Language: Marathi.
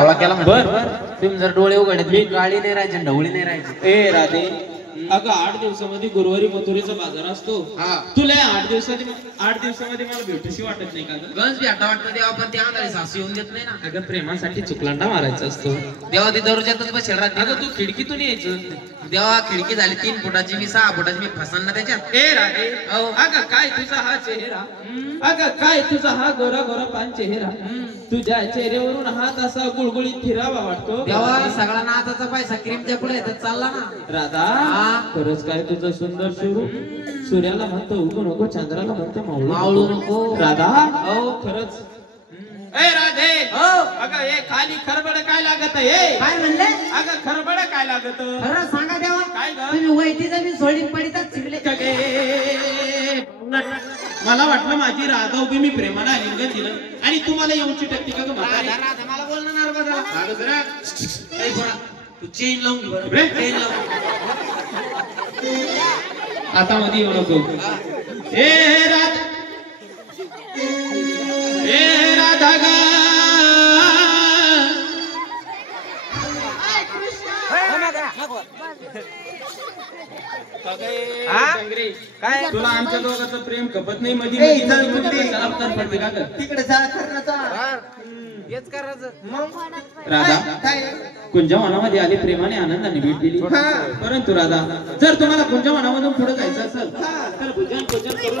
हवा केला बर बर तुम्ही जर डोळे उघडले मी काळी नाही राहायची ढवळी नाही राहायची. ए राधे अगं 8 दिवसामध्ये गुरुवारी मथुरेचा बाजार असतो. तुला 8 दिवसामध्ये मला भेटूशी वाटत नाही का ग? गंज बी आता वाटतं देवा पण त्या आधारे सासू येऊन देत नाही ना. अगं प्रेमासाठी चुकलांडा मारायचा असतो. देवा ती दररोजातच बसेल राहते. अगं तू खिडकीतून यायचं. देवा खिडकी झाली 3 फुटाची मी 6 फुटाची मी फसान ना त्याच्यात. ए राधे अगं काय तुझा हा चेहरा, अगं काय तुझा हा गोरा गोरा पान चेहरा, तुझ्या चेहऱ्यावरून हात असा गुळगुळीत फिरावा वाटतो. देवा सगळा नाचाचा पैसा क्रीमच्या पुढे तर चालला ना. राधा खरंच काय तुझं सुंदर स्वरूप. सूर्याला म्हणतो उगू नको, चंद्राला म्हणतो मावळू नको. राधा खरंच. ए राधे अगं हे खाली खरबड काय लागत आहे? काय म्हणले? अगं खरबड काय लागत? खरं सांगा देवा. काय ग? तुम्ही वैतीचा मी सोडीत पडितात शिकले. मला वाटलं माझी राधा उभी मी प्रेमाला आलिंगन दिलं आणि तुम्हाला येऊन चिटकती का ग म्हातारी? राधा मला बोलणार बघा. तू चेन लावून घे बरं. चेन लावून. आता मध्ये येऊ नको. ए राधा, ए राधा ग काय तुला आमच्या दोघांचं प्रेम खपत नाही मध्ये पडते का ग? तिकडे जा खरं हेच करायचं. राधा कुंजा वनामध्ये आली, प्रेमाने आनंदाने भेट दिली. परंतु राधा जर तुम्हाला कुंजा वनामधून पुढे जायचं असेल तर भुजन पूजन करून